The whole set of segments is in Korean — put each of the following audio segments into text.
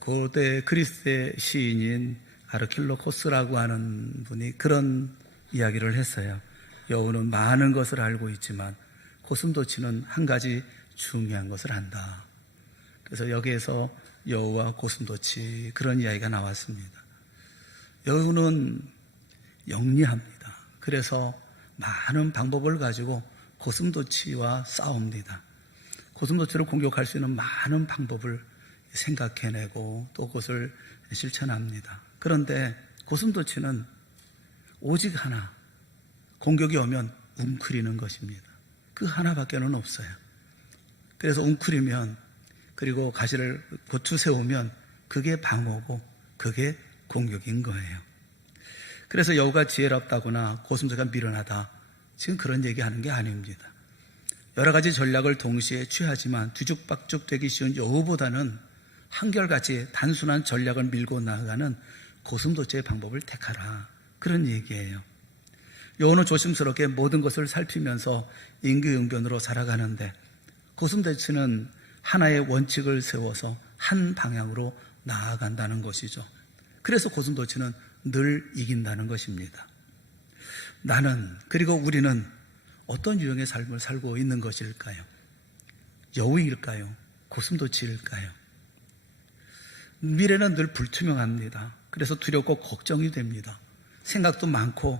고대 그리스의 시인인 아르킬로코스라고 하는 분이 그런 이야기를 했어요. 여우는 많은 것을 알고 있지만 고슴도치는 한 가지 중요한 것을 안다. 그래서 여기에서 여우와 고슴도치 그런 이야기가 나왔습니다. 여우는 영리합니다. 그래서 많은 방법을 가지고 고슴도치와 싸웁니다. 고슴도치를 공격할 수 있는 많은 방법을 생각해내고 또 그것을 실천합니다. 그런데 고슴도치는 오직 하나, 공격이 오면 웅크리는 것입니다. 그 하나밖에는 없어요. 그래서 웅크리면, 그리고 가시를 고추 세우면 그게 방어고 그게 공격인 거예요. 그래서 여우가 지혜롭다거나 고슴도치가 미련하다, 지금 그런 얘기하는 게 아닙니다. 여러 가지 전략을 동시에 취하지만 뒤죽박죽 되기 쉬운 여우보다는 한결같이 단순한 전략을 밀고 나아가는 고슴도치의 방법을 택하라, 그런 얘기예요. 여우는 조심스럽게 모든 것을 살피면서 임기응변으로 살아가는데 고슴도치는 하나의 원칙을 세워서 한 방향으로 나아간다는 것이죠. 그래서 고슴도치는 늘 이긴다는 것입니다. 나는, 그리고 우리는 어떤 유형의 삶을 살고 있는 것일까요? 여우일까요? 고슴도치일까요? 미래는 늘 불투명합니다. 그래서 두렵고 걱정이 됩니다. 생각도 많고,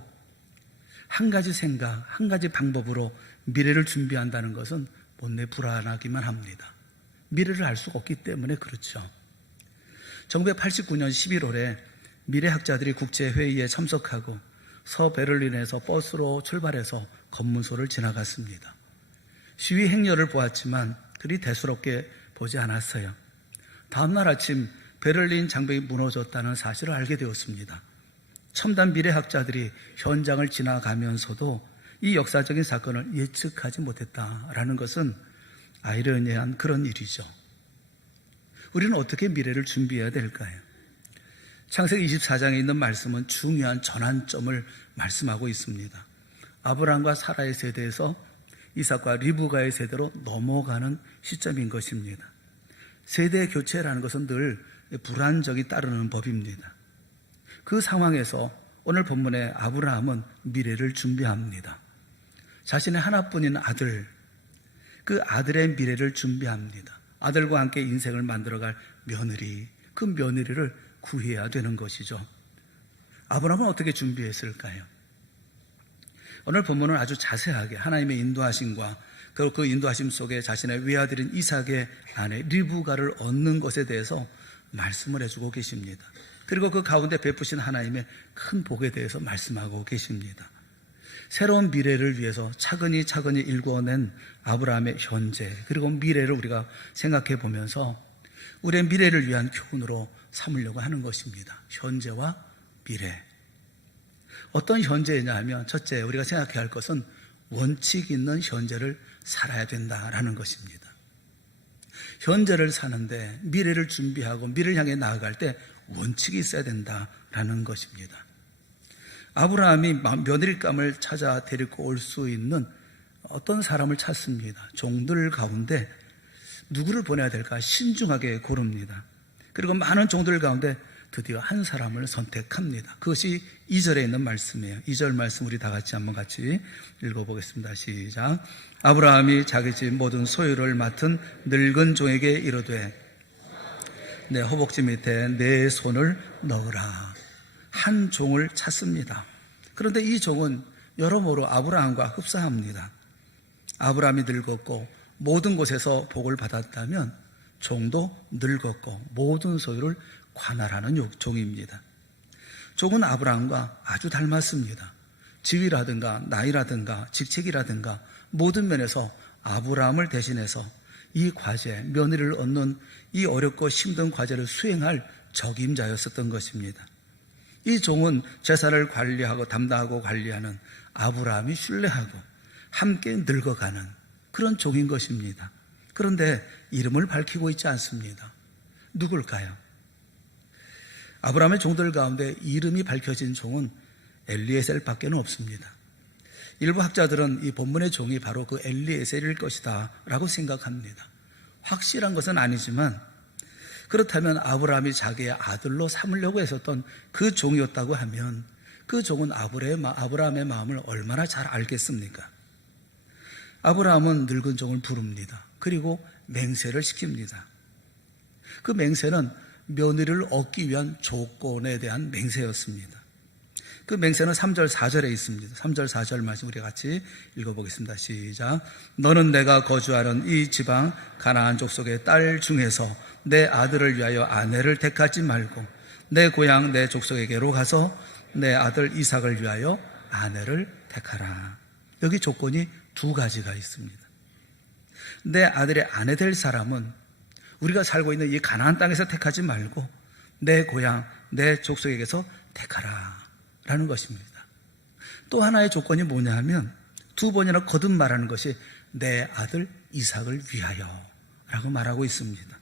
한 가지 생각, 한 가지 방법으로 미래를 준비한다는 것은 못내 불안하기만 합니다. 미래를 알 수가 없기 때문에 그렇죠. 1989년 11월에 미래학자들이 국제회의에 참석하고 서베를린에서 버스로 출발해서 검문소를 지나갔습니다. 시위 행렬을 보았지만 그리 대수롭게 보지 않았어요. 다음날 아침 베를린 장벽이 무너졌다는 사실을 알게 되었습니다. 첨단 미래학자들이 현장을 지나가면서도 이 역사적인 사건을 예측하지 못했다라는 것은 아이러니한 그런 일이죠. 우리는 어떻게 미래를 준비해야 될까요? 창세기 24장에 있는 말씀은 중요한 전환점을 말씀하고 있습니다. 아브라함과 사라의 세대에서 이삭과 리브가의 세대로 넘어가는 시점인 것입니다. 세대 교체라는 것은 늘 불안정이 따르는 법입니다. 그 상황에서 오늘 본문의 아브라함은 미래를 준비합니다. 자신의 하나뿐인 아들, 그 아들의 미래를 준비합니다. 아들과 함께 인생을 만들어갈 며느리, 그 며느리를 구해야 되는 것이죠. 아브라함은 어떻게 준비했을까요? 오늘 본문은 아주 자세하게 하나님의 인도하심과 그 인도하심 속에 자신의 외아들인 이삭의 아내 리브가를 얻는 것에 대해서 말씀을 해주고 계십니다. 그리고 그 가운데 베푸신 하나님의 큰 복에 대해서 말씀하고 계십니다. 새로운 미래를 위해서 차근히 일궈낸 아브라함의 현재, 그리고 미래를 우리가 생각해 보면서 우리의 미래를 위한 교훈으로 삼으려고 하는 것입니다. 현재와 미래. 어떤 현재이냐 하면 첫째, 우리가 생각해야 할 것은 원칙 있는 현재를 살아야 된다라는 것입니다. 현재를 사는데 미래를 준비하고 미래를 향해 나아갈 때 원칙이 있어야 된다라는 것입니다. 아브라함이 며느리감을 찾아 데리고 올 수 있는 어떤 사람을 찾습니다. 종들 가운데 누구를 보내야 될까 신중하게 고릅니다. 그리고 많은 종들 가운데 드디어 한 사람을 선택합니다. 그것이 2절에 있는 말씀이에요. 2절 말씀 우리 다 같이 한번 같이 읽어보겠습니다. 시작. 아브라함이 자기 집 모든 소유를 맡은 늙은 종에게 이르되 내 허벅지 밑에 내 손을 넣으라. 한 종을 찾습니다. 그런데 이 종은 여러모로 아브라함과 흡사합니다. 아브라함이 늙었고 모든 곳에서 복을 받았다면 종도 늙었고 모든 소유를 관할하는 종입니다. 종은 아브라함과 아주 닮았습니다. 지위라든가 나이라든가 직책이라든가 모든 면에서 아브라함을 대신해서 이 과제, 며느리를 얻는 이 어렵고 힘든 과제를 수행할 적임자였었던 것입니다. 이 종은 제사를 관리하고 담당하고 관리하는 아브라함이 신뢰하고 함께 늙어가는 그런 종인 것입니다. 그런데 이름을 밝히고 있지 않습니다. 누굴까요? 아브라함의 종들 가운데 이름이 밝혀진 종은 엘리에셀밖에 없습니다. 일부 학자들은 이 본문의 종이 바로 그 엘리에셀일 것이다 라고 생각합니다. 확실한 것은 아니지만 그렇다면 아브라함이 자기의 아들로 삼으려고 했었던 그 종이었다고 하면 그 종은 아브라함의 마음을 얼마나 잘 알겠습니까? 아브라함은 늙은 종을 부릅니다. 그리고 맹세를 시킵니다. 그 맹세는 며느리를 얻기 위한 조건에 대한 맹세였습니다. 그 맹세는 3절 4절에 있습니다. 3절 4절 말씀 우리 같이 읽어보겠습니다. 시작. 너는 내가 거주하는 이 지방 가나안 족속의 딸 중에서 내 아들을 위하여 아내를 택하지 말고 내 고향 내 족속에게로 가서 내 아들 이삭을 위하여 아내를 택하라. 여기 조건이 두 가지가 있습니다. 내 아들의 아내 될 사람은 우리가 살고 있는 이 가나안 땅에서 택하지 말고 내 고향 내 족속에게서 택하라 라는 것입니다. 또 하나의 조건이 뭐냐 하면 두 번이나 거듭 말하는 것이 내 아들 이삭을 위하여 라고 말하고 있습니다.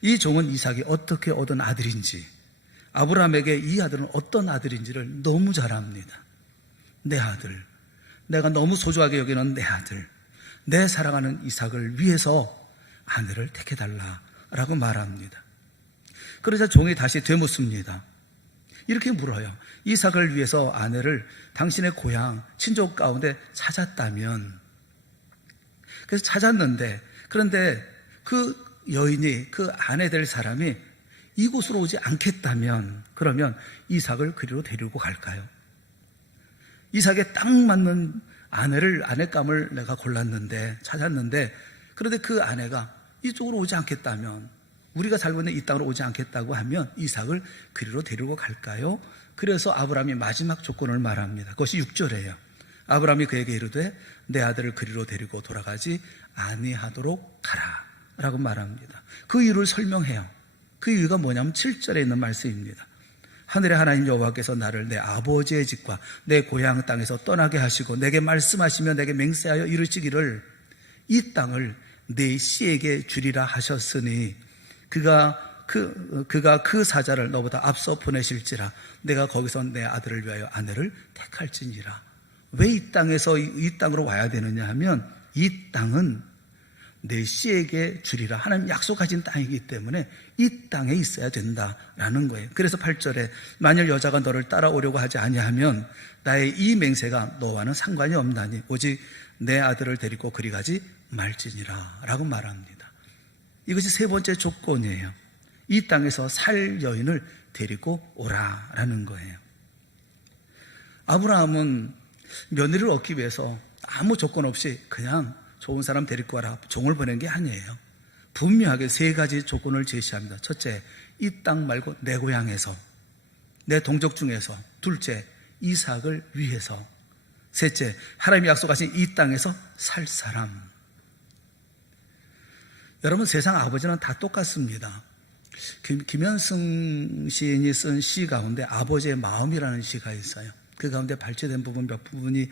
이 종은 이삭이 어떻게 얻은 아들인지, 아브라함에게 이 아들은 어떤 아들인지를 너무 잘 압니다. 내 아들, 내가 너무 소중하게 여기는 내 아들, 내 사랑하는 이삭을 위해서 아내를 택해달라라고 말합니다. 그러자 종이 다시 되묻습니다. 이렇게 물어요. 이삭을 위해서 아내를 당신의 고향 친족 가운데 찾았다면, 그래서 찾았는데, 그런데 그 여인이, 그 아내 될 사람이 이곳으로 오지 않겠다면 그러면 이삭을 그리로 데리고 갈까요? 이삭에 딱 맞는 아내감을 내가 골랐는데, 찾았는데, 그런데 그 아내가 이쪽으로 오지 않겠다면, 우리가 살고 있는 이 땅으로 오지 않겠다고 하면 이삭을 그리로 데리고 갈까요? 그래서 아브라함이 마지막 조건을 말합니다. 그것이 6절이에요. 아브라함이 그에게 이르되 내 아들을 그리로 데리고 돌아가지 아니하도록 가라 라고 말합니다. 그 이유를 설명해요. 그 이유가 뭐냐면 7절에 있는 말씀입니다. 하늘의 하나님 여호와께서 나를 내 아버지의 집과 내 고향 땅에서 떠나게 하시고 내게 말씀하시며 내게 맹세하여 이르시기를 이 땅을 네 씨에게 주리라 하셨으니 그가 그 사자를 너보다 앞서 보내실지라 내가 거기서 내 아들을 위하여 아내를 택할지니라. 왜 이 땅으로 와야 되느냐 하면 이 땅은 내 씨에게 주리라 하나님 약속하신 땅이기 때문에 이 땅에 있어야 된다라는 거예요. 그래서 8절에 만일 여자가 너를 따라오려고 하지 아니하면 나의 이 맹세가 너와는 상관이 없나니 오직 내 아들을 데리고 그리 가지 말지니라 라고 말합니다. 이것이 세 번째 조건이에요. 이 땅에서 살 여인을 데리고 오라라는 거예요. 아브라함은 며느리를 얻기 위해서 아무 조건 없이 그냥 좋은 사람 데리고 와라 종을 보낸 게 아니에요. 분명하게 세 가지 조건을 제시합니다. 첫째, 이 땅 말고 내 고향에서, 내 동족 중에서. 둘째, 이삭을 위해서. 셋째, 하나님이 약속하신 이 땅에서 살 사람. 여러분, 세상 아버지는 다 똑같습니다. 김현승 시인이 쓴 시 가운데 아버지의 마음이라는 시가 있어요. 그 가운데 발췌된 부분 몇 부분이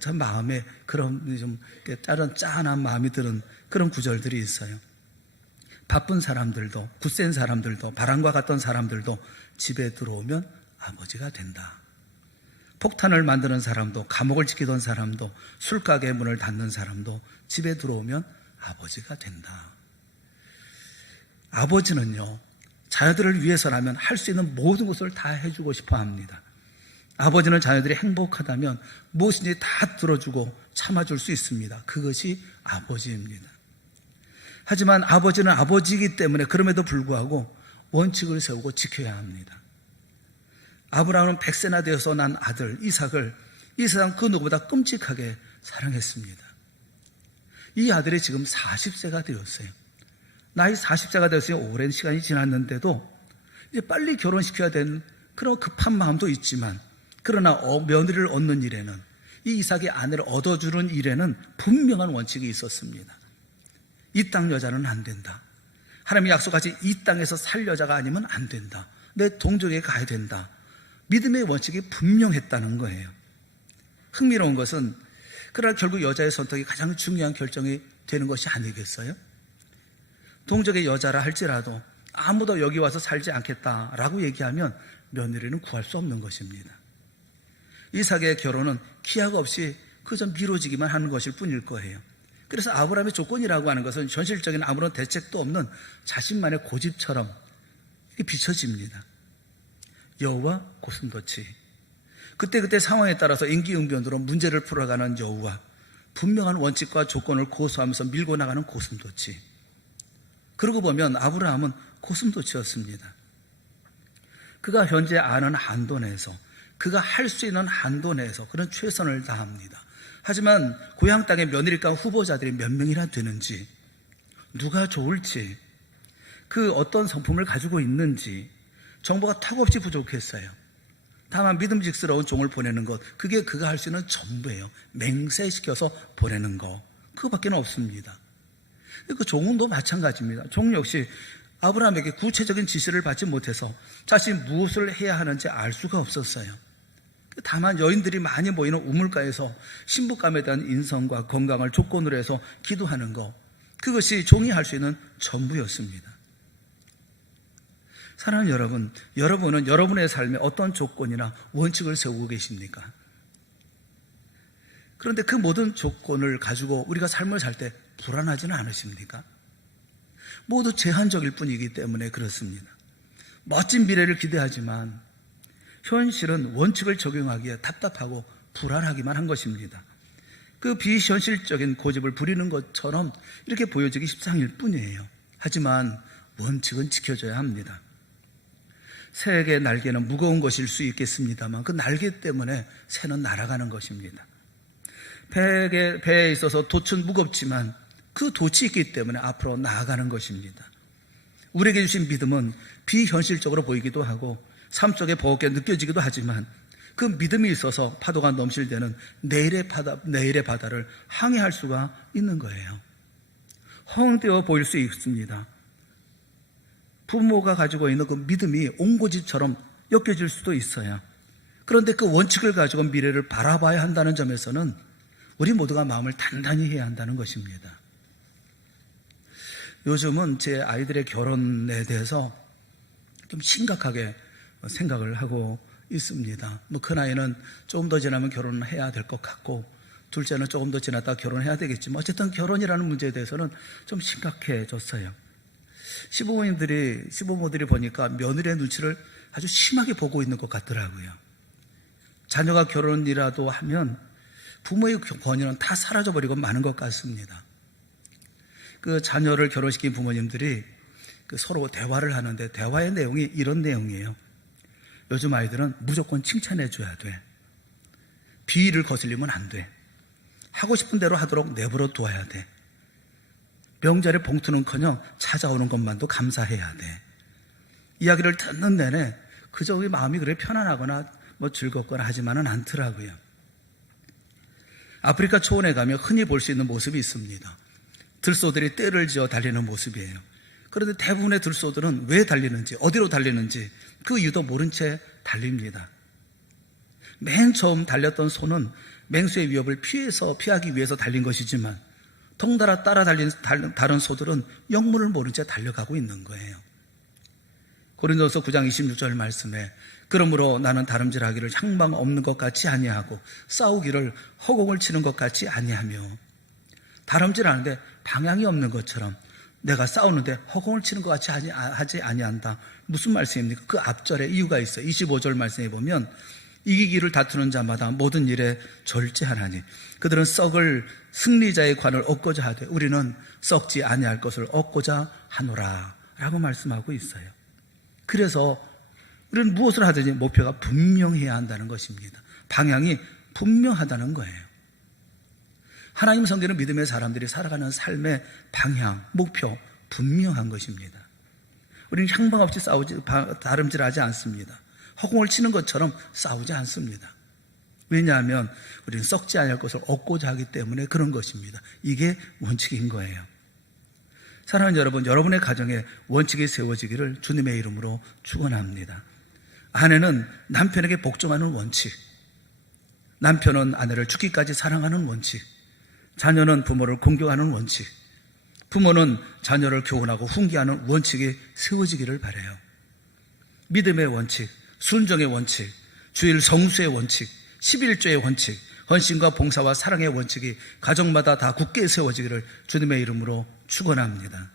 참 마음에 그런 좀 다른 짠한 마음이 드는 그런 구절들이 있어요. 바쁜 사람들도, 굳센 사람들도, 바람과 같던 사람들도 집에 들어오면 아버지가 된다. 폭탄을 만드는 사람도, 감옥을 지키던 사람도, 술가게 문을 닫는 사람도 집에 들어오면 아버지가 된다. 아버지는요, 자녀들을 위해서라면 할 수 있는 모든 것을 다 해주고 싶어 합니다. 아버지는 자녀들이 행복하다면 무엇인지 다 들어주고 참아줄 수 있습니다. 그것이 아버지입니다. 하지만 아버지는 아버지이기 때문에 그럼에도 불구하고 원칙을 세우고 지켜야 합니다. 아브라함은 100세나 되어서 난 아들 이삭을 이 세상 그 누구보다 끔찍하게 사랑했습니다. 이 아들이 지금 40세가 되었어요. 나이 40세가 되었으니 오랜 시간이 지났는데도 이제 빨리 결혼시켜야 되는 그런 급한 마음도 있지만, 그러나 며느리를 얻는 일에는, 이 이삭의 아내를 얻어주는 일에는 분명한 원칙이 있었습니다. 이 땅 여자는 안 된다. 하나님이 약속하신 이 땅에서 살 여자가 아니면 안 된다. 내 동족에 가야 된다. 믿음의 원칙이 분명했다는 거예요. 흥미로운 것은 그러나 결국 여자의 선택이 가장 중요한 결정이 되는 것이 아니겠어요? 동족의 여자라 할지라도 아무도 여기 와서 살지 않겠다라고 얘기하면 며느리는 구할 수 없는 것입니다. 이삭의 결혼은 기약 없이 그저 미뤄지기만 하는 것일 뿐일 거예요. 그래서 아브라함의 조건이라고 하는 것은 현실적인 아무런 대책도 없는 자신만의 고집처럼 비춰집니다. 여우와 고슴도치. 그때그때 상황에 따라서 임기응변으로 문제를 풀어가는 여우와 분명한 원칙과 조건을 고수하면서 밀고 나가는 고슴도치. 그러고 보면 아브라함은 고슴도치였습니다. 그가 현재 아는 한도 내에서, 그가 할 수 있는 한도 내에서 그런 최선을 다합니다. 하지만 고향 땅의 며느리감 후보자들이 몇 명이나 되는지, 누가 좋을지, 그 어떤 성품을 가지고 있는지 정보가 턱없이 부족했어요. 다만 믿음직스러운 종을 보내는 것, 그게 그가 할 수 있는 전부예요. 맹세시켜서 보내는 거, 그거밖에 없습니다. 그 종도 마찬가지입니다. 종 역시 아브라함에게 구체적인 지시를 받지 못해서 자신이 무엇을 해야 하는지 알 수가 없었어요. 다만 여인들이 많이 모이는 우물가에서 신부감에 대한 인성과 건강을 조건으로 해서 기도하는 것, 그것이 종이 할 수 있는 전부였습니다. 사랑하는 여러분, 여러분은 여러분의 삶에 어떤 조건이나 원칙을 세우고 계십니까? 그런데 그 모든 조건을 가지고 우리가 삶을 살 때 불안하지는 않으십니까? 모두 제한적일 뿐이기 때문에 그렇습니다. 멋진 미래를 기대하지만 현실은 원칙을 적용하기에 답답하고 불안하기만 한 것입니다. 그 비현실적인 고집을 부리는 것처럼 이렇게 보여지기 십상일 뿐이에요. 하지만 원칙은 지켜줘야 합니다. 새에게 날개는 무거운 것일 수 있겠습니다만 그 날개 때문에 새는 날아가는 것입니다. 배에 있어서 돛은 무겁지만 그 돛이 있기 때문에 앞으로 나아가는 것입니다. 우리에게 주신 믿음은 비현실적으로 보이기도 하고 삶 속에 버겁게 느껴지기도 하지만 그 믿음이 있어서 파도가 넘실대는 내일의 바다를 항해할 수가 있는 거예요. 허황되어 보일 수 있습니다. 부모가 가지고 있는 그 믿음이 옹고집처럼 엮여질 수도 있어요. 그런데 그 원칙을 가지고 미래를 바라봐야 한다는 점에서는 우리 모두가 마음을 단단히 해야 한다는 것입니다. 요즘은 제 아이들의 결혼에 대해서 좀 심각하게 생각을 하고 있습니다. 큰 아이는 조금 더 지나면 결혼을 해야 될 것 같고, 둘째는 조금 더 지났다 결혼해야 되겠지만 어쨌든 결혼이라는 문제에 대해서는 좀 심각해졌어요. 시부모들이 보니까 며느리의 눈치를 아주 심하게 보고 있는 것 같더라고요. 자녀가 결혼이라도 하면 부모의 권위는 다 사라져버리고 마는 것 같습니다. 그 자녀를 결혼시킨 부모님들이 서로 대화를 하는데 대화의 내용이 이런 내용이에요. 요즘 아이들은 무조건 칭찬해줘야 돼. 비위를 거슬리면 안 돼. 하고 싶은 대로 하도록 내버려 두어야 돼. 명절에 봉투는커녕 찾아오는 것만도 감사해야 돼. 이야기를 듣는 내내 그저 우리 마음이 그래 편안하거나 즐겁거나 하지만은 않더라고요. 아프리카 초원에 가면 흔히 볼 수 있는 모습이 있습니다. 들소들이 떼를 지어 달리는 모습이에요. 그런데 대부분의 들소들은 왜 달리는지, 어디로 달리는지 그 이유도 모른 채 달립니다. 맨 처음 달렸던 소는 맹수의 위협을 피하기 위해서 달린 것이지만 덩달아 따라 달린 다른 소들은 영문을 모른 채 달려가고 있는 거예요. 고린도서 9장 26절 말씀에 그러므로 나는 다름질하기를 향방 없는 것 같이 아니하고 싸우기를 허공을 치는 것 같이 아니하며, 다름질하는데 방향이 없는 것처럼 내가 싸우는데 허공을 치는 것 같이 하지 아니한다. 무슨 말씀입니까? 그 앞절에 이유가 있어요. 25절 말씀에 보면 이기기를 다투는 자마다 모든 일에 절제하나니 그들은 썩을 승리자의 관을 얻고자 하되 우리는 썩지 아니할 것을 얻고자 하노라 라고 말씀하고 있어요. 그래서 우리는 무엇을 하든지 목표가 분명해야 한다는 것입니다. 방향이 분명하다는 거예요. 하나님 섬기는 믿음의 사람들이 살아가는 삶의 방향, 목표 분명한 것입니다. 우리는 향방 없이 다름질하지 않습니다. 허공을 치는 것처럼 싸우지 않습니다. 왜냐하면 우리는 썩지 않을 것을 얻고자 하기 때문에 그런 것입니다. 이게 원칙인 거예요. 사랑하는 여러분, 여러분의 가정에 원칙이 세워지기를 주님의 이름으로 축원합니다. 아내는 남편에게 복종하는 원칙, 남편은 아내를 죽기까지 사랑하는 원칙, 자녀는 부모를 공경하는 원칙, 부모는 자녀를 교훈하고 훈계하는 원칙이 세워지기를 바라요. 믿음의 원칙, 순종의 원칙, 주일 성수의 원칙, 11조의 원칙, 헌신과 봉사와 사랑의 원칙이 가정마다 다 굳게 세워지기를 주님의 이름으로 축원합니다.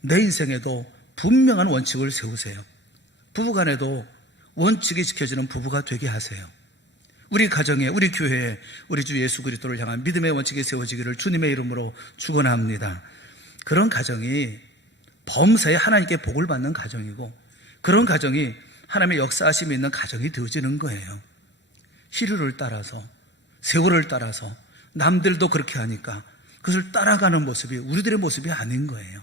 내 인생에도 분명한 원칙을 세우세요. 부부간에도 원칙이 지켜지는 부부가 되게 하세요. 우리 가정에, 우리 교회에 우리 주 예수 그리스도를 향한 믿음의 원칙이 세워지기를 주님의 이름으로 축원합니다. 그런 가정이 범사에 하나님께 복을 받는 가정이고, 그런 가정이 하나님의 역사하심이 있는 가정이 되어지는 거예요. 희류를 따라서, 세월을 따라서 남들도 그렇게 하니까 그것을 따라가는 모습이 우리들의 모습이 아닌 거예요.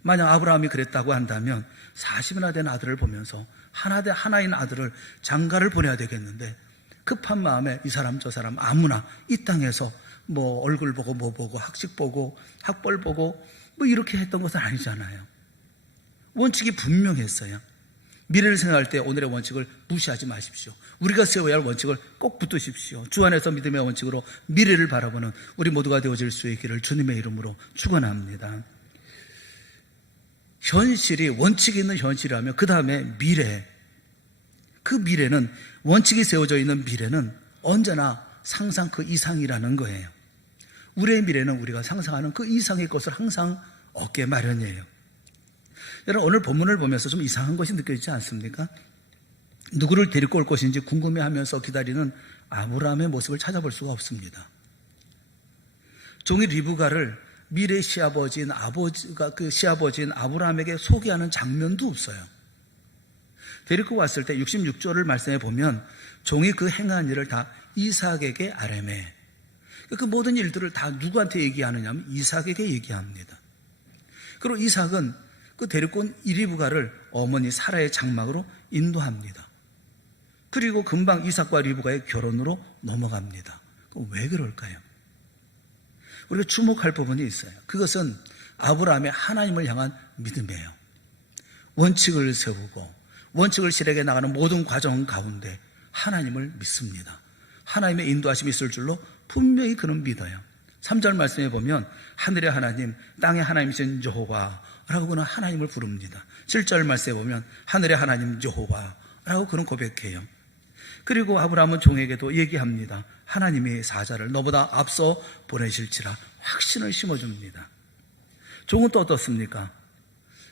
만약 아브라함이 그랬다고 한다면 40이나 된 아들을 보면서 하나인 아들을 장가를 보내야 되겠는데, 급한 마음에 이 사람 저 사람 아무나 이 땅에서 뭐 얼굴 보고 뭐 보고 학식 보고 학벌 보고 뭐 이렇게 했던 것은 아니잖아요. 원칙이 분명했어요. 미래를 생각할 때 오늘의 원칙을 무시하지 마십시오. 우리가 세워야 할 원칙을 꼭 붙드십시오. 주 안에서 믿음의 원칙으로 미래를 바라보는 우리 모두가 되어질 수 있기를 주님의 이름으로 축원합니다. 현실이 원칙이 있는 현실이라면 그 다음에 미래, 그 미래는, 원칙이 세워져 있는 미래는 언제나 상상 그 이상이라는 거예요. 우리의 미래는 우리가 상상하는 그 이상의 것을 항상 얻게 마련이에요. 여러분, 오늘 본문을 보면서 좀 이상한 것이 느껴지지 않습니까? 누구를 데리고 올 것인지 궁금해하면서 기다리는 아브라함의 모습을 찾아볼 수가 없습니다. 종이 리브가를 미래 시아버지인 아브라함에게 소개하는 장면도 없어요. 데리고 왔을 때 66절을 말씀해 보면 종이 그 행한 일을 다 이삭에게 아뢰매. 그 모든 일들을 다 누구한테 얘기하느냐면 이삭에게 얘기합니다. 그리고 이삭은 그 데리고 온 리브가를 어머니 사라의 장막으로 인도합니다. 그리고 금방 이삭과 리브가의 결혼으로 넘어갑니다. 왜 그럴까요? 우리가 주목할 부분이 있어요. 그것은 아브라함의 하나님을 향한 믿음이에요. 원칙을 세우고 원칙을 실행해 나가는 모든 과정 가운데 하나님을 믿습니다. 하나님의 인도하심이 있을 줄로 분명히 그는 믿어요. 3절 말씀에 보면 하늘의 하나님, 땅의 하나님이신 여호와라고 그는 하나님을 부릅니다. 7절 말씀에 보면 하늘의 하나님 여호와라고 그는 고백해요. 그리고 아브라함은 종에게도 얘기합니다. 하나님이 사자를 너보다 앞서 보내실지라 확신을 심어줍니다. 종은 또 어떻습니까?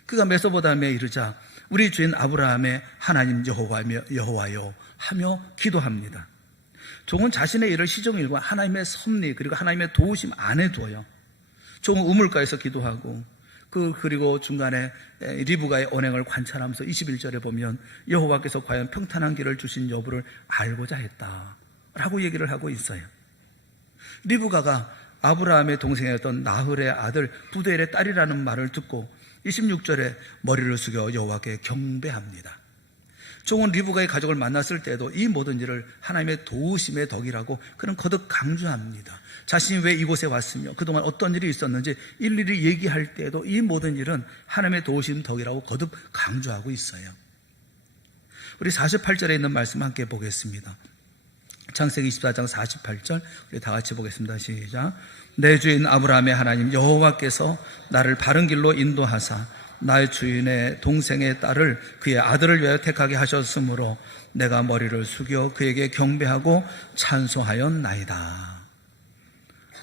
그가 메소포타미아에 이르자 우리 주인 아브라함의 하나님 여호와여 하며 기도합니다. 종은 자신의 일을 시종일관 하나님의 섭리 그리고 하나님의 도우심 안에 두어요. 종은 우물가에서 기도하고 그리고 중간에 리브가의 언행을 관찰하면서 21절에 보면 여호와께서 과연 평탄한 길을 주신 여부를 알고자 했다라고 얘기를 하고 있어요. 리브가가 아브라함의 동생이었던 나홀의 아들 부두엘의 딸이라는 말을 듣고 26절에 머리를 숙여 여호와께 경배합니다. 종은 리브가의 가족을 만났을 때도 이 모든 일을 하나님의 도우심의 덕이라고 그는 거듭 강조합니다. 자신이 왜 이곳에 왔으며 그동안 어떤 일이 있었는지 일일이 얘기할 때에도 이 모든 일은 하나님의 도우심 덕이라고 거듭 강조하고 있어요. 우리 48절에 있는 말씀 함께 보겠습니다. 창세기 24장 48절 우리 다 같이 보겠습니다. 시작. 내 주인 아브라함의 하나님 여호와께서 나를 바른 길로 인도하사 나의 주인의 동생의 딸을 그의 아들을 위하여 택하게 하셨으므로 내가 머리를 숙여 그에게 경배하고 찬송하였나이다.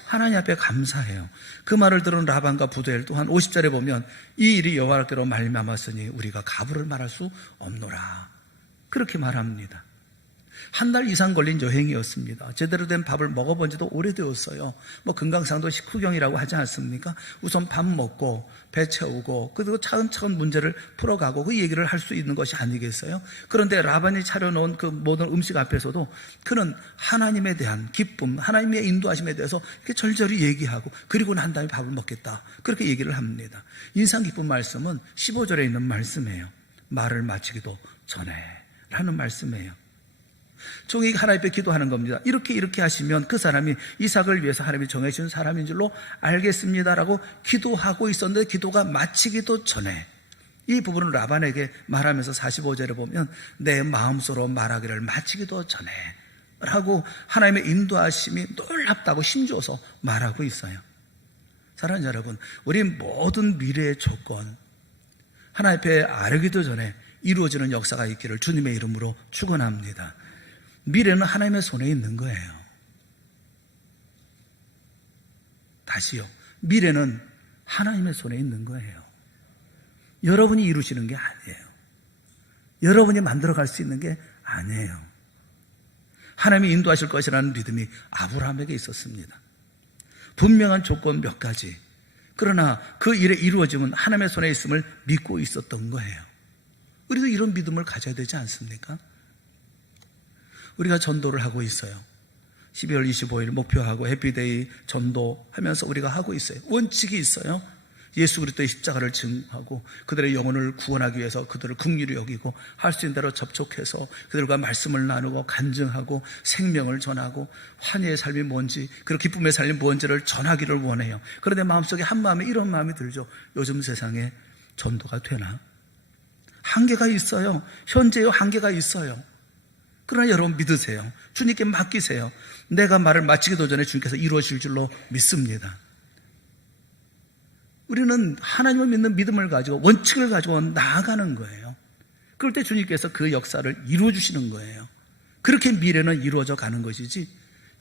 하나님 앞에 감사해요. 그 말을 들은 라반과 부두엘 또한 50절에 보면 이 일이 여호와께로 말미암았으니 우리가 가부를 말할 수 없노라. 그렇게 말합니다. 한 달 이상 걸린 여행이었습니다. 제대로 된 밥을 먹어본 지도 오래되었어요. 금강산도 식후경이라고 하지 않습니까? 우선 밥 먹고 배 채우고 그리고 차근차근 문제를 풀어가고 그 얘기를 할 수 있는 것이 아니겠어요? 그런데 라반이 차려놓은 그 모든 음식 앞에서도 그는 하나님에 대한 기쁨, 하나님의 인도하심에 대해서 이렇게 절절히 얘기하고 그리고 난 다음에 밥을 먹겠다. 그렇게 얘기를 합니다. 인상 깊은 말씀은 15절에 있는 말씀이에요. 말을 마치기도 전에 라는 말씀이에요. 종이 하나님 앞에 기도하는 겁니다. 이렇게 하시면 그 사람이 이삭을 위해서 하나님이 정해주신 사람인 줄로 알겠습니다라고 기도하고 있었는데 기도가 마치기도 전에 이 부분을 라반에게 말하면서 45절에 보면 내 마음속으로 말하기를 마치기도 전에 라고 하나님의 인도하심이 놀랍다고 힘줘서 말하고 있어요. 사랑하는 여러분, 우리 모든 미래의 조건 하나님 앞에 아뢰기도 전에 이루어지는 역사가 있기를 주님의 이름으로 축원합니다. 미래는 하나님의 손에 있는 거예요. 다시요. 미래는 하나님의 손에 있는 거예요. 여러분이 이루시는 게 아니에요. 여러분이 만들어갈 수 있는 게 아니에요. 하나님이 인도하실 것이라는 믿음이 아브라함에게 있었습니다. 분명한 조건 몇 가지. 그러나 그 일의 이루어짐은 하나님의 손에 있음을 믿고 있었던 거예요. 우리도 이런 믿음을 가져야 되지 않습니까? 우리가 전도를 하고 있어요. 12월 25일 목표하고 해피데이 전도하면서 우리가 하고 있어요. 원칙이 있어요. 예수 그리스도의 십자가를 증하고 그들의 영혼을 구원하기 위해서 그들을 긍휼히 여기고 할 수 있는 대로 접촉해서 그들과 말씀을 나누고 간증하고 생명을 전하고 환희의 삶이 뭔지 그리고 기쁨의 삶이 뭔지를 전하기를 원해요. 그런데 마음속에 한 마음에 이런 마음이 들죠. 요즘 세상에 전도가 되나? 한계가 있어요. 현재의 한계가 있어요. 그러나 여러분 믿으세요. 주님께 맡기세요. 내가 말을 마치기도 전에 주님께서 이루어질 줄로 믿습니다. 우리는 하나님을 믿는 믿음을 가지고 원칙을 가지고 나아가는 거예요. 그럴 때 주님께서 그 역사를 이루어주시는 거예요. 그렇게 미래는 이루어져 가는 것이지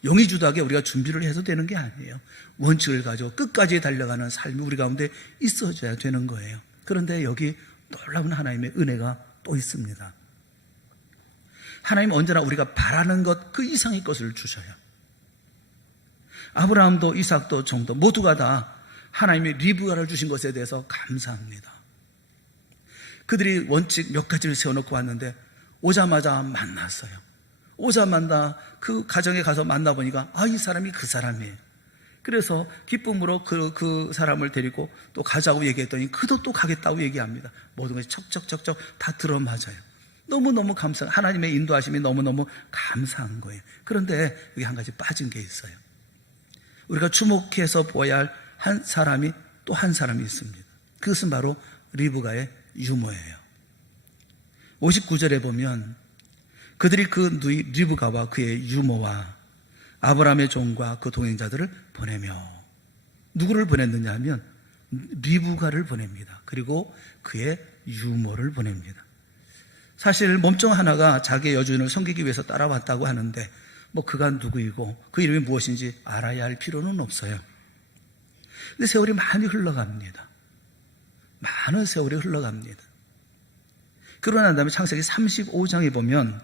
용의주도하게 우리가 준비를 해서 되는 게 아니에요. 원칙을 가지고 끝까지 달려가는 삶이 우리 가운데 있어져야 되는 거예요. 그런데 여기 놀라운 하나님의 은혜가 또 있습니다. 하나님은 언제나 우리가 바라는 것 그 이상의 것을 주셔요. 아브라함도 이삭도 종도 모두가 다 하나님이 리브가를 주신 것에 대해서 감사합니다. 그들이 원칙 몇 가지를 세워놓고 왔는데 오자마자 만났어요. 오자마자 그 가정에 가서 만나보니까 이 사람이 그 사람이에요. 그래서 기쁨으로 그 사람을 데리고 또 가자고 얘기했더니 그도 또 가겠다고 얘기합니다. 모든 것이 척척척척 다 들어맞아요. 너무너무 감사해요. 하나님의 인도하심이 너무너무 감사한 거예요. 그런데 여기 한 가지 빠진 게 있어요. 우리가 주목해서 보아야 할 한 사람이 또 한 사람이 있습니다. 그것은 바로 리브가의 유모예요. 59절에 보면 그들이 그 누이 리브가와 그의 유모와 아브라함의 종과 그 동행자들을 보내며 누구를 보냈느냐 하면 리브가를 보냅니다. 그리고 그의 유모를 보냅니다. 사실 몸종 하나가 자기의 여주인을 섬기기 위해서 따라왔다고 하는데 그가 누구이고 그 이름이 무엇인지 알아야 할 필요는 없어요. 근데 세월이 많이 흘러갑니다. 많은 세월이 흘러갑니다. 그러고 난 다음에 창세기 35장에 보면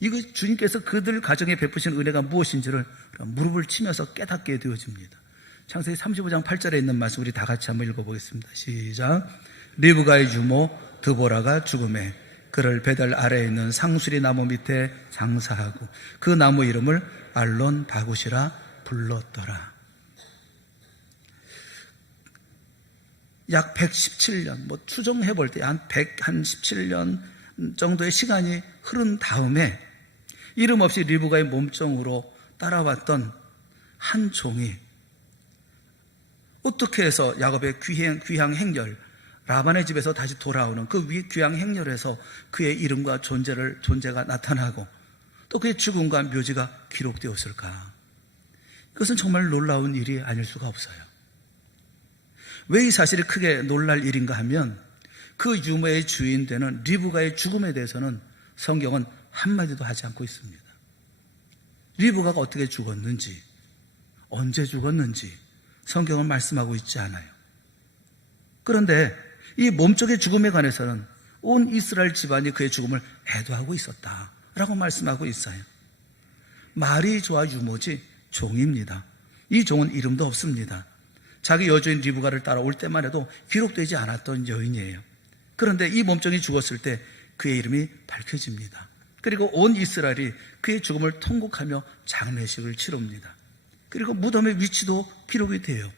이거 주님께서 그들 가정에 베푸신 은혜가 무엇인지를 무릎을 치면서 깨닫게 되어집니다. 창세기 35장 8절에 있는 말씀 우리 다 같이 한번 읽어보겠습니다. 시작. 리브가의 유모 드보라가 죽음에 그를 베델 아래에 있는 상수리 나무 밑에 장사하고 그 나무 이름을 알론 바굿이라 불렀더라. 약 117년, 추정해 볼 때 한 117년 정도의 시간이 흐른 다음에 이름 없이 리브가의 몸종으로 따라왔던 한 종이 어떻게 해서 야곱의 귀향 행렬, 라반의 집에서 다시 돌아오는 그 귀향 행렬에서 그의 이름과 존재가 나타나고 또 그의 죽음과 묘지가 기록되었을까? 이것은 정말 놀라운 일이 아닐 수가 없어요. 왜 이 사실이 크게 놀랄 일인가 하면 그 유모의 주인 되는 리브가의 죽음에 대해서는 성경은 한마디도 하지 않고 있습니다. 리브가가 어떻게 죽었는지, 언제 죽었는지 성경은 말씀하고 있지 않아요. 그런데 이 몸쪽의 죽음에 관해서는 온 이스라엘 집안이 그의 죽음을 애도하고 있었다라고 말씀하고 있어요. 말이 좋아 유모지 종입니다. 이 종은 이름도 없습니다. 자기 여주인 리브가를 따라올 때만 해도 기록되지 않았던 여인이에요. 그런데 이 몸종이 죽었을 때 그의 이름이 밝혀집니다. 그리고 온 이스라엘이 그의 죽음을 통곡하며 장례식을 치릅니다. 그리고 무덤의 위치도 기록이 돼요.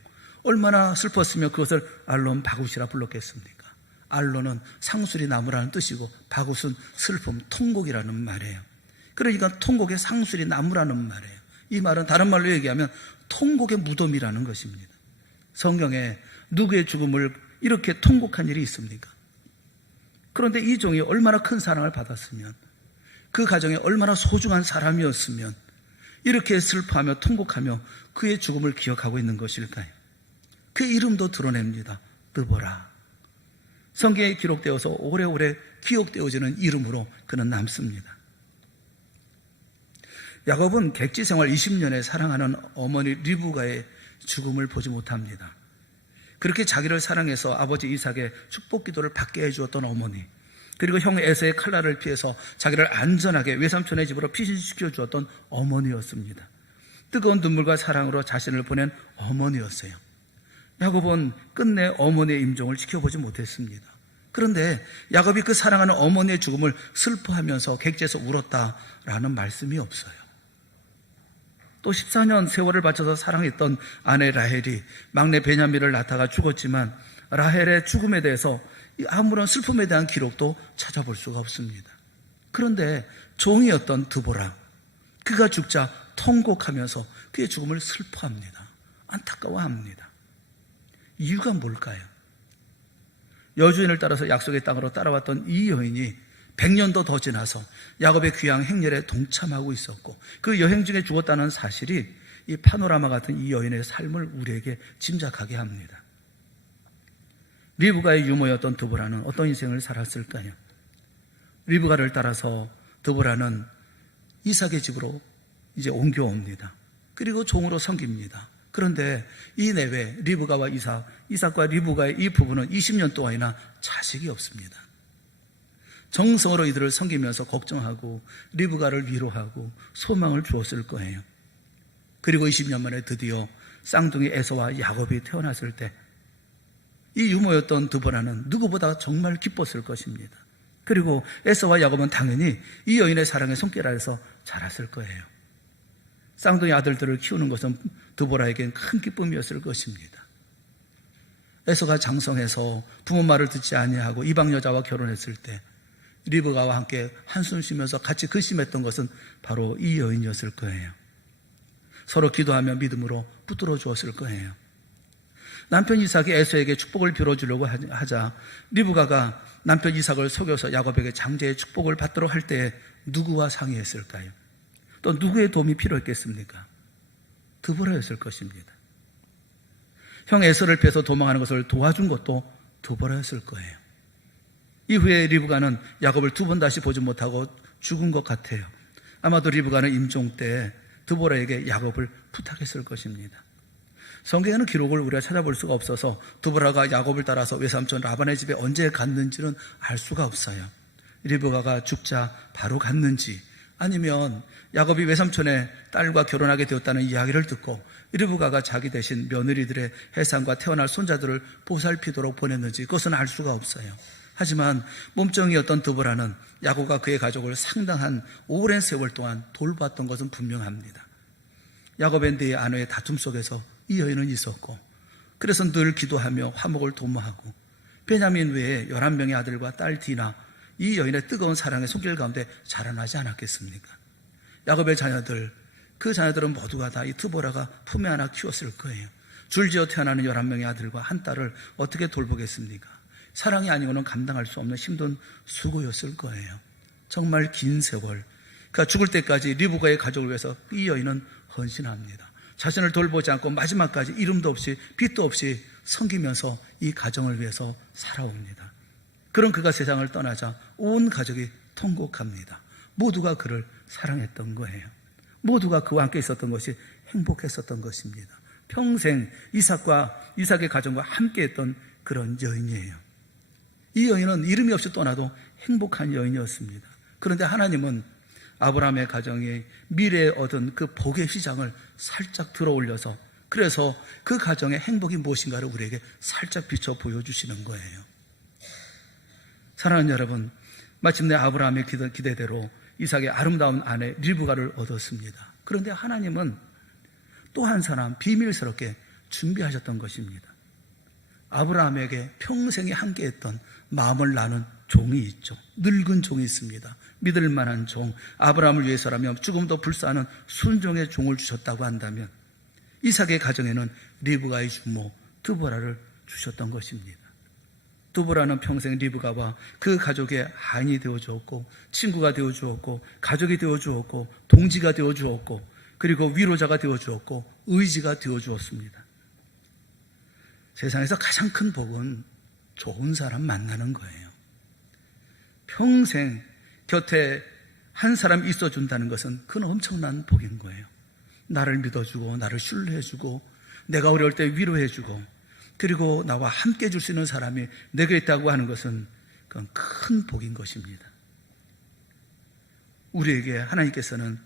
얼마나 슬펐으면 그것을 알론 바굿이라 불렀겠습니까? 알론은 상수리 나무라는 뜻이고 바굿은 슬픔, 통곡이라는 말이에요. 그러니까 통곡의 상수리 나무라는 말이에요. 이 말은 다른 말로 얘기하면 통곡의 무덤이라는 것입니다. 성경에 누구의 죽음을 이렇게 통곡한 일이 있습니까? 그런데 이 종이 얼마나 큰 사랑을 받았으면, 그 가정에 얼마나 소중한 사람이었으면 이렇게 슬퍼하며 통곡하며 그의 죽음을 기억하고 있는 것일까요? 그의 이름도 드러냅니다. 드보라. 성경에 기록되어서 오래오래 기억되어지는 이름으로 그는 남습니다. 야곱은 객지 생활 20년에 사랑하는 어머니 리브가의 죽음을 보지 못합니다. 그렇게 자기를 사랑해서 아버지 이삭의 축복 기도를 받게 해주었던 어머니, 그리고 형 에서의 칼날을 피해서 자기를 안전하게 외삼촌의 집으로 피신시켜 주었던 어머니였습니다. 뜨거운 눈물과 사랑으로 자신을 보낸 어머니였어요. 야곱은 끝내 어머니의 임종을 지켜보지 못했습니다. 그런데 야곱이 그 사랑하는 어머니의 죽음을 슬퍼하면서 객지에서 울었다라는 말씀이 없어요. 또 14년 세월을 바쳐서 사랑했던 아내 라헬이 막내 베냐민을 낳다가 죽었지만 라헬의 죽음에 대해서 아무런 슬픔에 대한 기록도 찾아볼 수가 없습니다. 그런데 종이었던 드보라, 그가 죽자 통곡하면서 그의 죽음을 슬퍼합니다. 안타까워합니다. 이유가 뭘까요? 여주인을 따라서 약속의 땅으로 따라왔던 이 여인이 100년도 더 지나서 야곱의 귀향 행렬에 동참하고 있었고 그 여행 중에 죽었다는 사실이 이 파노라마 같은 이 여인의 삶을 우리에게 짐작하게 합니다. 리브가의 유모였던 드보라는 어떤 인생을 살았을까요? 리브가를 따라서 드보라는 이삭의 집으로 이제 옮겨옵니다. 그리고 종으로 섬깁니다. 그런데 이 내외 리브가와 이삭과 리브가의 이 부부는 20년 동안이나 자식이 없습니다. 정성으로 이들을 섬기면서 걱정하고 리브가를 위로하고 소망을 주었을 거예요. 그리고 20년 만에 드디어 쌍둥이 에서와 야곱이 태어났을 때 이 유모였던 드보라는 누구보다 정말 기뻤을 것입니다. 그리고 에서와 야곱은 당연히 이 여인의 사랑의 손길 아래서 자랐을 거예요. 쌍둥이 아들들을 키우는 것은 드보라에겐 큰 기쁨이었을 것입니다. 에서가 장성해서 부모 말을 듣지 아니하고 이방 여자와 결혼했을 때 리브가와 함께 한숨 쉬면서 같이 근심했던 것은 바로 이 여인이었을 거예요. 서로 기도하며 믿음으로 붙들어 주었을 거예요. 남편 이삭이 에서에게 축복을 빌어주려고 하자 리브가가 남편 이삭을 속여서 야곱에게 장제의 축복을 받도록 할 때에 누구와 상의했을까요? 또 누구의 도움이 필요했겠습니까? 드보라였을 것입니다. 형 에서를 피해서 도망하는 것을 도와준 것도 드보라였을 거예요. 이후에 리브가는 야곱을 2번 다시 보지 못하고 죽은 것 같아요. 아마도 리브가는 임종 때 드보라에게 야곱을 부탁했을 것입니다. 성경에는 기록을 우리가 찾아볼 수가 없어서 드보라가 야곱을 따라서 외삼촌 라반의 집에 언제 갔는지는 알 수가 없어요. 리브가가 죽자 바로 갔는지 아니면 야곱이 외삼촌의 딸과 결혼하게 되었다는 이야기를 듣고 리브가가 자기 대신 며느리들의 해산과 태어날 손자들을 보살피도록 보냈는지 그것은 알 수가 없어요. 하지만 몸종이었던 드보라는 야곱과 그의 가족을 상당한 오랜 세월 동안 돌봤던 것은 분명합니다. 야곱의 네 아내의 다툼 속에서 이 여인은 있었고 그래서 늘 기도하며 화목을 도모하고 베냐민 외에 11명의 아들과 딸 디나 이 여인의 뜨거운 사랑의 손길 가운데 자라나지 않았겠습니까? 야곱의 자녀들, 그 자녀들은 모두가 다 이 드보라가 품에 안아 키웠을 거예요. 줄지어 태어나는 11명의 아들과 한 딸을 어떻게 돌보겠습니까? 사랑이 아니고는 감당할 수 없는 힘든 수고였을 거예요. 정말 긴 세월, 그가 죽을 때까지 리브가의 가족을 위해서 이 여인은 헌신합니다. 자신을 돌보지 않고 마지막까지 이름도 없이 빚도 없이 섬기면서 이 가정을 위해서 살아옵니다. 그런 그가 세상을 떠나자 온 가족이 통곡합니다. 모두가 그를 사랑했던 거예요. 모두가 그와 함께 있었던 것이 행복했었던 것입니다. 평생 이삭의 가정과 함께 했던 그런 여인이에요. 이 여인은 이름이 없이 떠나도 행복한 여인이었습니다. 그런데 하나님은 아브라함의 가정이 미래에 얻은 그 복의 휘장을 살짝 들어올려서 그래서 그 가정의 행복이 무엇인가를 우리에게 살짝 비춰 보여주시는 거예요. 사랑하는 여러분, 마침내 아브라함의 기대대로 이삭의 아름다운 아내 리브가를 얻었습니다. 그런데 하나님은 또 한 사람 비밀스럽게 준비하셨던 것입니다. 아브라함에게 평생에 함께했던 마음을 나눈 종이 있죠. 늙은 종이 있습니다. 믿을 만한 종, 아브라함을 위해서라면 죽음도 불사하는 순종의 종을 주셨다고 한다면 이삭의 가정에는 리브가의 주모 드보라를 주셨던 것입니다. 드보라는 평생 리브가와 그 가족의 한이 되어주었고 친구가 되어주었고 가족이 되어주었고 동지가 되어주었고 그리고 위로자가 되어주었고 의지가 되어주었습니다. 세상에서 가장 큰 복은 좋은 사람 만나는 거예요. 평생 곁에 한 사람이 있어준다는 것은 그건 엄청난 복인 거예요. 나를 믿어주고 나를 신뢰해주고 내가 어려울 때 위로해주고 그리고 나와 함께 해줄 수 있는 사람이 내게 있다고 하는 것은 그건 큰 복인 것입니다. 우리에게 하나님께서는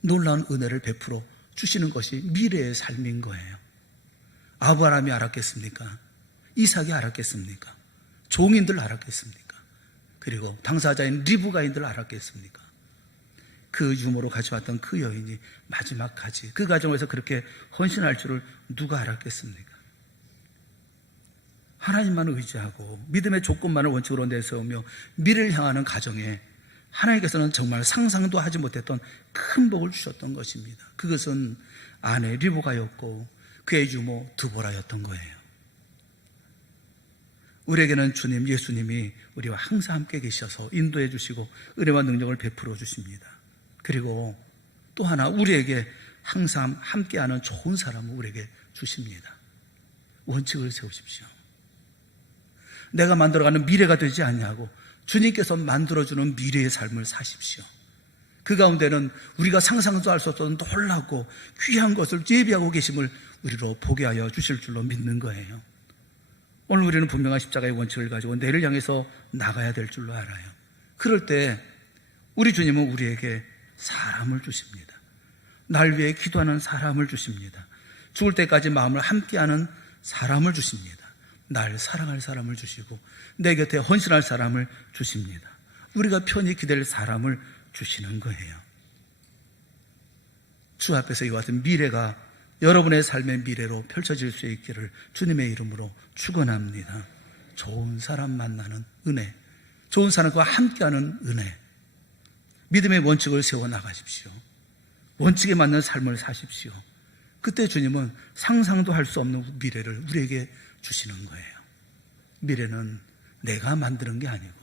놀라운 은혜를 베풀어 주시는 것이 미래의 삶인 거예요. 아브라함이 알았겠습니까? 이삭이 알았겠습니까? 종인들 알았겠습니까? 그리고 당사자인 리브가인들 알았겠습니까? 그 유모로 가져왔던 그 여인이 마지막까지 그 가정에서 그렇게 헌신할 줄을 누가 알았겠습니까? 하나님만 의지하고 믿음의 조건만을 원칙으로 내세우며 미래를 향하는 가정에 하나님께서는 정말 상상도 하지 못했던 큰 복을 주셨던 것입니다. 그것은 아내 리브가였고 그의 유모 드보라였던 거예요. 우리에게는 주님 예수님이 우리와 항상 함께 계셔서 인도해 주시고 은혜와 능력을 베풀어 주십니다. 그리고 또 하나 우리에게 항상 함께하는 좋은 사람을 우리에게 주십니다. 원칙을 세우십시오. 내가 만들어가는 미래가 되지 아니하고 주님께서 만들어주는 미래의 삶을 사십시오. 그 가운데는 우리가 상상도 할 수 없었던 놀랍고 귀한 것을 예비하고 계심을 우리로 보게 하여 주실 줄로 믿는 거예요. 오늘 우리는 분명한 십자가의 원칙을 가지고 내를 향해서 나가야 될 줄로 알아요. 그럴 때 우리 주님은 우리에게 사람을 주십니다. 날 위해 기도하는 사람을 주십니다. 죽을 때까지 마음을 함께하는 사람을 주십니다. 날 사랑할 사람을 주시고 내 곁에 헌신할 사람을 주십니다. 우리가 편히 기댈 사람을 주시는 거예요. 주 앞에서 이와 같은 미래가 여러분의 삶의 미래로 펼쳐질 수 있기를 주님의 이름으로 축원합니다. 좋은 사람 만나는 은혜, 좋은 사람과 함께하는 은혜, 믿음의 원칙을 세워나가십시오. 원칙에 맞는 삶을 사십시오. 그때 주님은 상상도 할 수 없는 미래를 우리에게 주시는 거예요. 미래는 내가 만드는 게 아니고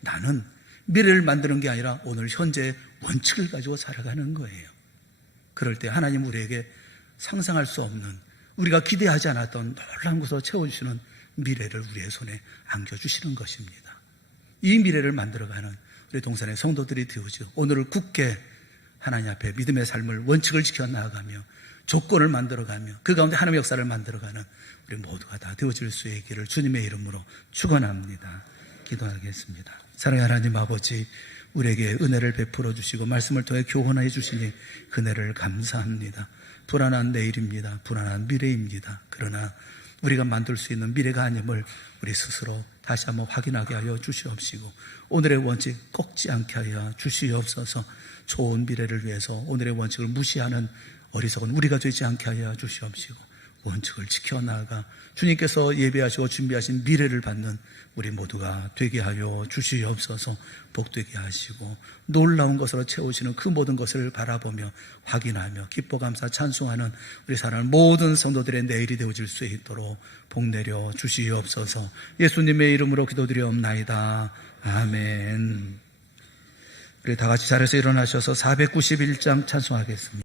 나는 미래를 만드는 게 아니라 오늘 현재의 원칙을 가지고 살아가는 거예요. 그럴 때 하나님 우리에게 상상할 수 없는 우리가 기대하지 않았던 놀라운 것으로 채워주시는 미래를 우리의 손에 안겨주시는 것입니다. 이 미래를 만들어가는 우리 동산의 성도들이 되어지고 오늘을 굳게 하나님 앞에 믿음의 삶을 원칙을 지켜나가며 조건을 만들어가며 그 가운데 하나님의 역사를 만들어가는 우리 모두가 다 되어질 수 있기를 주님의 이름으로 축원합니다. 기도하겠습니다. 사랑하는 하나님 아버지, 우리에게 은혜를 베풀어 주시고 말씀을 통해 교훈해 주시니 그 은혜를 감사합니다. 불안한 내일입니다. 불안한 미래입니다. 그러나 우리가 만들 수 있는 미래가 아님을 우리 스스로 다시 한번 확인하게 하여 주시옵시고 오늘의 원칙 꺾지 않게 하여 주시옵소서. 좋은 미래를 위해서 오늘의 원칙을 무시하는 어리석은 우리가 되지 않게 하여 주시옵시고 원칙을 지켜나가 주님께서 예배하시고 준비하신 미래를 받는 우리 모두가 되게 하여 주시옵소서. 복되게 하시고 놀라운 것으로 채우시는 그 모든 것을 바라보며 확인하며 기뻐 감사 찬송하는 우리 사랑하는 모든 성도들의 내일이 되어질 수 있도록 복내려 주시옵소서. 예수님의 이름으로 기도드리옵나이다. 아멘. 우리 다 같이 자리에서 일어나셔서 491장 찬송하겠습니다.